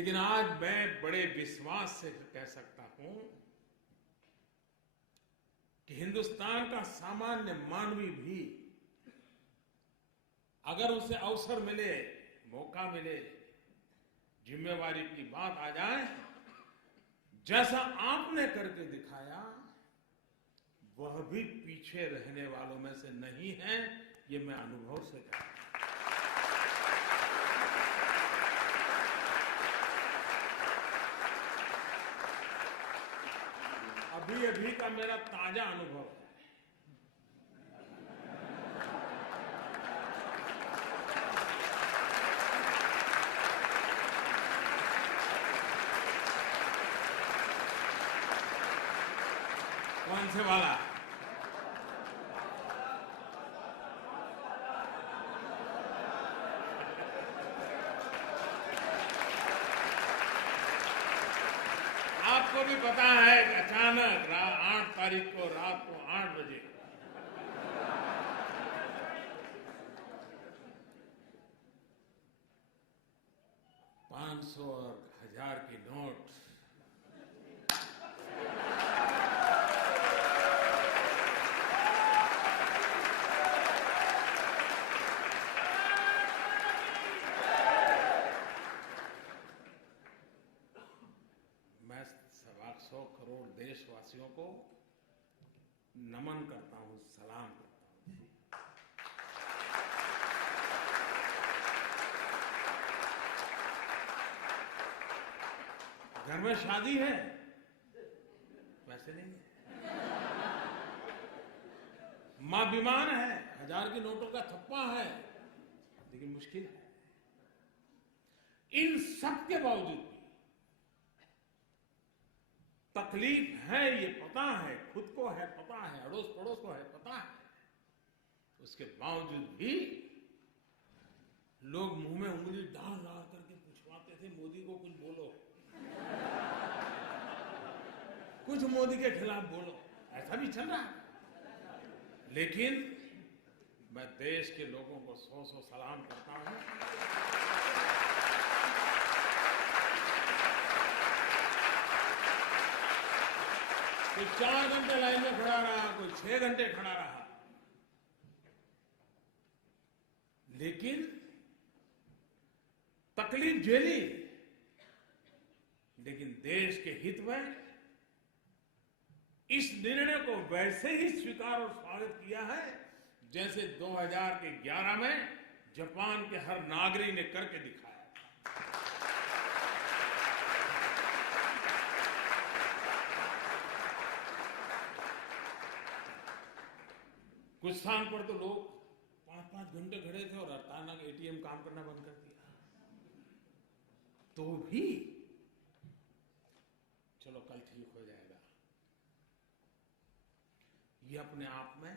लेकिन आज मैं बड़े विश्वास से कह सकता हूं कि हिंदुस्तान का सामान्य मानवी भी अगर उसे अवसर मिले, मौका मिले, जिम्मेवारी की बात आ जाए, जैसा आपने करके दिखाया, वह भी पीछे रहने वालों में से नहीं है, ये मैं अनुभव से कहता हूं। अभी अभी का मेरा ताजा अनुभव है। कौन से वाला? आपको भी पता है कि अचानक 8 तारीख को रात को 8 बजे $500 और 1000 के नोट मैं 125 करोड़ देशवासियों को नमन करता हूं, सलाम करता हूं। घर में शादी है, पैसे नहीं है। मां बीमार है, 1000 के नोटों का थप्पा है, लेकिन मुश्किल है। इन सब के बावजूद भी तकलीफ है, ये पता है, खुद को है पता है, अड़ोस पड़ोस को है पता है, उसके बावजूद भी लोग मुंह में उंगली डाल डाल करके पूछवाते थे, मोदी को कुछ बोलो, कुछ मोदी के खिलाफ बोलो। ऐसा भी चल रहा है। लेकिन मैं देश के लोगों को 100 सलाम करता हूं। कोई 4 घंटे लाइन में खड़ा रहा, कोई 6 घंटे खड़ा रहा, लेकिन तकलीफ झेली, लेकिन देश के हित में इस निर्णय को वैसे ही स्वीकार और स्वागत किया है जैसे 2011 में जापान के हर नागरिक ने करके दिखाया। कुछ स्थान पर तो लोग 5-5 घंटे खड़े थे और अचानक एटीएम काम करना बंद कर दिया, तो भी चलो कल ठीक हो जाएगा। ये अपने आप में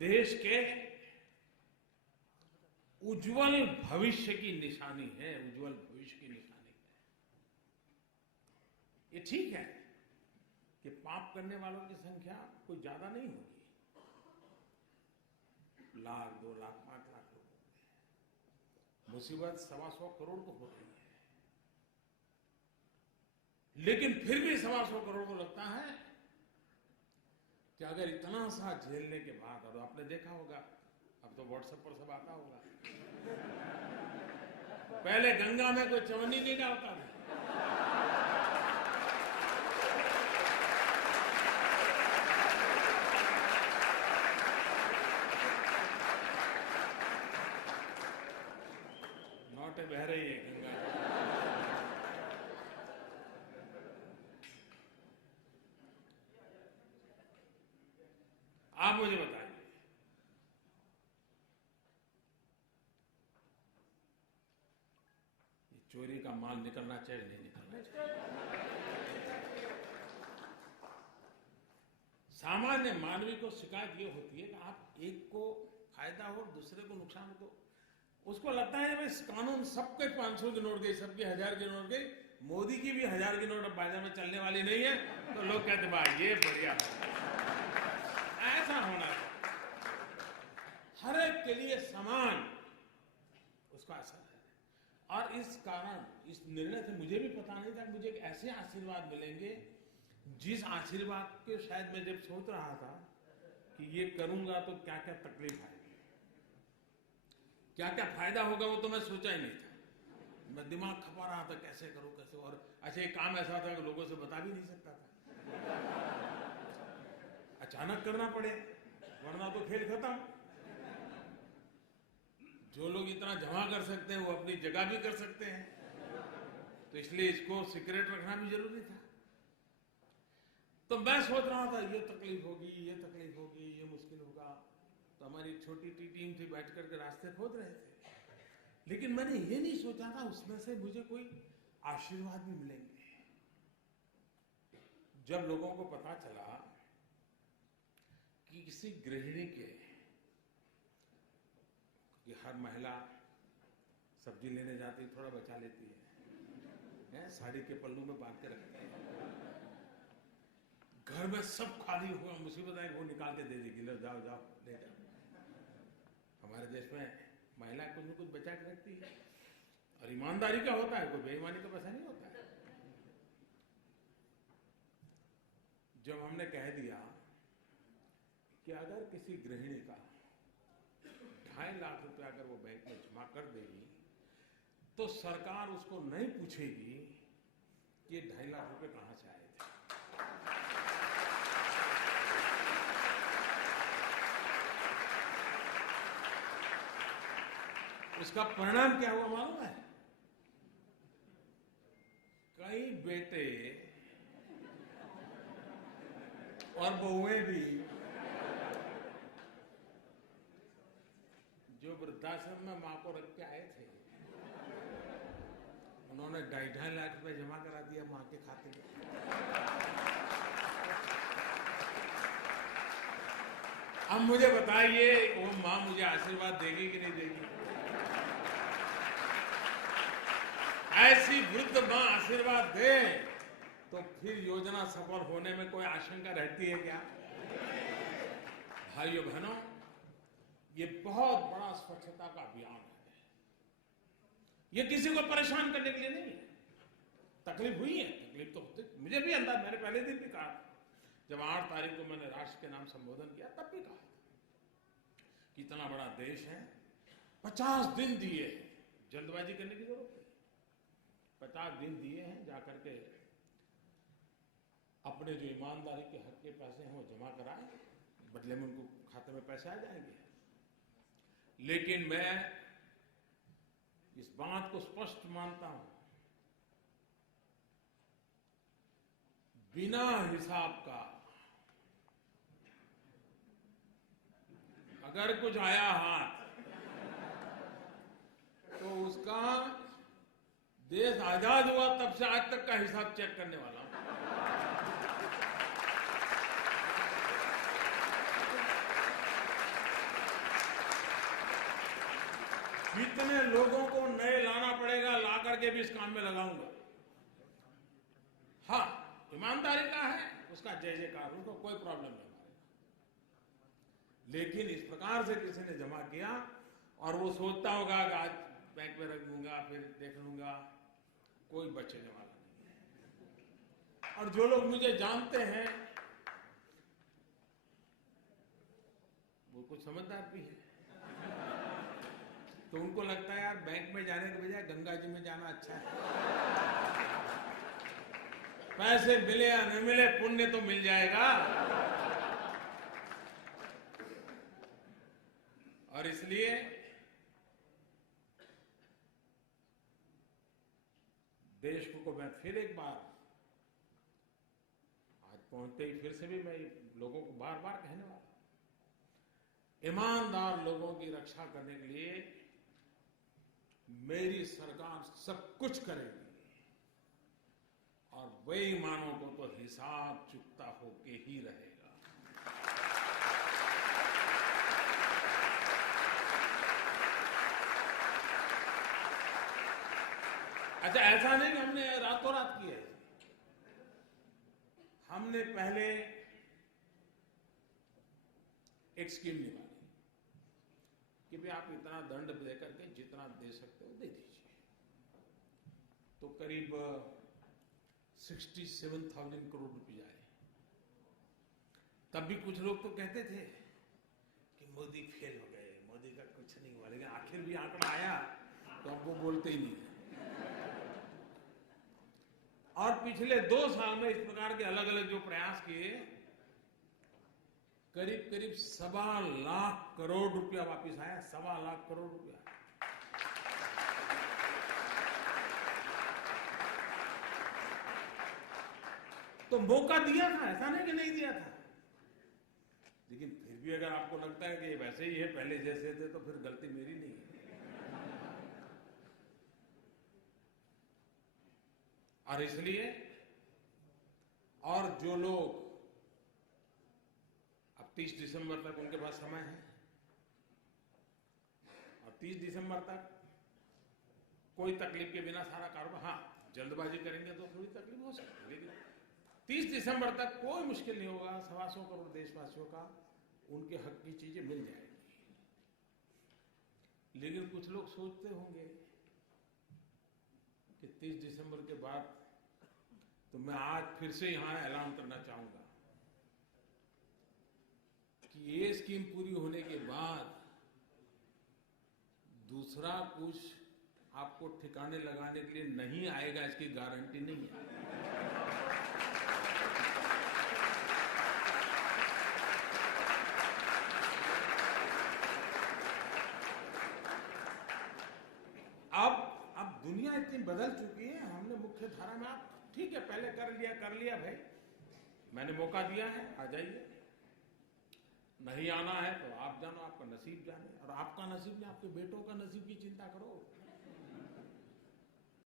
देश के उज्जवल भविष्य की निशानी है, उज्जवल भविष्य की निशानी है। ये ठीक है कि पाप करने वालों की संख्या कोई ज्यादा नहीं होगी, 1 लाख, 2 लाख, 5 लाख लोग होंगे। मुसीबत 125 करोड़ को हो रही है, लेकिन फिर भी 125 करोड़ को लगता है कि अगर इतना सा झेलने के बाद, और आपने देखा होगा, अब तो व्हाट्सएप पर सब आता होगा, पहले गंगा में कोई चवन्नी नहीं डालता था, नोटें बह रही है गंगा। आप मुझे बताइए, चोरी का माल निकलना चाहिए नहीं निकलना चाहिए? सामान्य मानवी को शिकायत ये होती है कि आप एक को फायदा हो, दूसरे को नुकसान हो। उसको लगता है भाई कानून सबके 500 के नोट गई, सबके 1000 के नोट गई, मोदी की भी 1000 की नोट अब बाजार में चलने वाली नहीं है, तो लोग कहते भाई ये बढ़िया है। ऐसा होना है, हर एक के लिए समान उसका असर है। और इस कारण, इस निर्णय से मुझे भी पता नहीं था कि मुझे ऐसे आशीर्वाद मिलेंगे, जिस आशीर्वाद के शायद मैं जब सोच रहा था कि ये करूंगा तो क्या क्या तकलीफ आएगी, क्या क्या फायदा होगा, वो तो मैं सोचा ही नहीं था। मैं दिमाग खपा रहा था कैसे करूं कैसे, और अच्छा एक काम ऐसा था कि लोगों से बता भी नहीं सकता था, अचानक करना पड़े वरना तो खेल खत्म। जो लोग इतना जमा कर सकते हैं वो अपनी जगह भी कर सकते हैं, तो इसलिए इसको सीक्रेट रखना भी जरूरी था। तो मैं सोच रहा था ये तकलीफ होगी, ये तकलीफ होगी, ये मुश्किल होगा। तो हमारी छोटी सी टीम थी, बैठ करके रास्ते खोद रहे थे, लेकिन मैंने ये नहीं सोचा था उसमें से मुझे कोई आशीर्वाद भी मिलेंगे। जब लोगों को पता चला कि किसी गृहिणी के, कि हर महिला सब्जी लेने जाती थोड़ा बचा लेती है, साड़ी के पल्लू में बांध के रखती है, घर में सब खाली हुआ, मुसीबत है वो निकाल के दे देगी, लो जाओ जाओ ले जाओ। हमारे देश में महिला कुछ न कुछ बचा के रखती है, और ईमानदारी का होता है, कोई बेईमानी का पैसा नहीं होता है। जब हमने कह दिया कि अगर किसी गृहिणी का 2.5 लाख रुपया अगर वो बैंक में जमा कर देगी तो सरकार उसको नहीं पूछेगी कि ये 2.5 लाख रुपए कहां से आए थे। उसका परिणाम क्या हुआ मालूम है? कई बेटे और बहुएं भी जो वृद्धाश्रम में मां को रख के आए थे, उन्होंने 2.5 लाख रुपए जमा करा दिया मां के खाते में। अब मुझे बताइए वो मां मुझे आशीर्वाद देगी कि नहीं देगी? ऐसी वृद्ध मां आशीर्वाद दे तो फिर योजना सफल होने में कोई आशंका रहती है क्या? भाइयों बहनों, ये बहुत बड़ा स्वच्छता का अभियान है। ये किसी को परेशान करने के लिए नहीं है। तकलीफ हुई है, तकलीफ तो होती, मुझे भी अंदाज, मैंने पहले दिन भी कहा, जब 8 तारीख को मैंने राष्ट्र के नाम संबोधन किया तब भी कहा कि इतना बड़ा देश है, 50 दिन दिए, जल्दबाजी करने की जरूरत नहीं। 50 दिन दिए हैं, जाकर के अपने जो ईमानदारी के हक के पैसे हैं वो जमा कराएं, बदले में उनको खाते में पैसे आ जाएंगे। लेकिन मैं इस बात को स्पष्ट मानता हूं, बिना हिसाब का अगर कुछ आया हाथ तो उसका देश आजाद हुआ तब से आज तक का हिसाब चेक करने वाला हूं। जितने लोगों को नए लाना पड़ेगा ला करके भी इस काम में लगाऊंगा। हाँ, ईमानदारी का है, उसका जय जयकार, उसको कोई प्रॉब्लम नहीं हमारे। लेकिन इस प्रकार से किसी ने जमा किया और वो सोचता होगा कि आज बैंक में रख दूंगा फिर देख लूंगा, कोई बचने वाला नहीं है। और जो लोग मुझे जानते हैं वो कुछ समझदार भी है, तो उनको लगता है यार बैंक में जाने के बजाय गंगा जी में जाना अच्छा है। पैसे मिले या न मिले, पुण्य तो मिल जाएगा। और इसलिए देश को मैं फिर एक बार, आज पहुंचते ही फिर से भी मैं लोगों को बार बार कहने वाला, ईमानदार लोगों की रक्षा करने के लिए मेरी सरकार सब कुछ करेगी, और बेईमानों को तो हिसाब चुकता होके ही रहेगा। अच्छा, ऐसा नहीं कि हमने रातों रात किया है। हमने पहले एक स्कीम निकाली कि भाई आप इतना दंड दे करके जितना दे सकते हो दे दीजिए। तो करीब 67,000 करोड़ रुपए आए। तब भी कुछ लोग तो कहते थे कि मोदी फेल हो गए, मोदी का कुछ नहीं हुआ, लेकिन आखिर भी आंकड़ा आया तो अब वो बोलते ही नहीं। और पिछले 2 साल में इस प्रकार के अलग अलग जो प्रयास किए, करीब करीब 1.25 लाख करोड़ रुपया वापस आया। 1.25 लाख करोड़ रुपया। तो मौका दिया था, ऐसा नहीं कि नहीं दिया था, लेकिन फिर भी अगर आपको लगता है कि ये वैसे ही है पहले जैसे थे, तो फिर गलती मेरी नहीं है। और इसलिए और जो लोग अब 30 दिसंबर तक उनके पास समय है, और 30 दिसंबर तक कोई तकलीफ के बिना सारा कारोबार, हाँ जल्दबाजी करेंगे तो थोड़ी तकलीफ हो सकती है, लेकिन 30 दिसंबर तक कोई मुश्किल नहीं होगा। 125 करोड़ देशवासियों का उनके हक की चीजें मिल जाएंगी। लेकिन कुछ लोग सोचते होंगे कि 30 दिसंबर के बाद, तो मैं आज फिर से यहां ऐलान करना चाहूंगा कि ये स्कीम पूरी होने के बाद दूसरा कुछ आपको ठिकाने लगाने के लिए नहीं आएगा, इसकी गारंटी नहीं है। अब दुनिया इतनी बदल चुकी है, हमने मुख्य धारा में, आप ठीक है पहले कर लिया भाई, मैंने मौका दिया है, आ जाइए। नहीं आना है तो आप जानो, आपका नसीब जाने, और आपका नसीब नहीं, आपके बेटों का नसीब की चिंता करो।